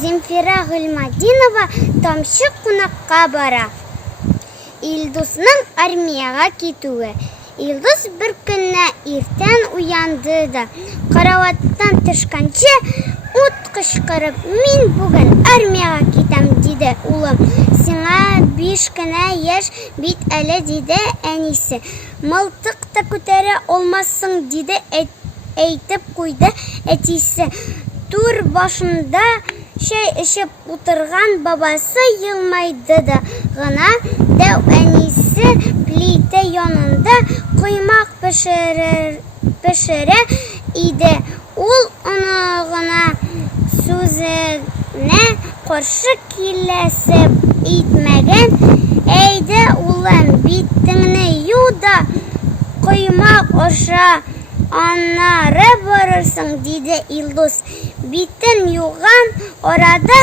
Земфира Гөлмәдинова тамчы кунакка бара. Илдусның армияга китүе. Илдус бер көнне иртән уянды да, караваттан төшкәнче ут кычкырып, «Мин бүген армияга китәм», диде. «Улым, сиңа 5 кенә яшь бит әле», диде әнисе. «Мылтык та күтәрә алмассың», диде әйтеп куйды әтисе. Түр башында чәй эчеп утырган бабасы елмайды да гына дәү әнисе плита янында коймак пешерә иде. Ул аны гына сүзенә каршы киләсе итмәгән. «Әйдә, улым, битеңне ю да коймак аша, аннары барырсың», диде Илдус. Битен юган арада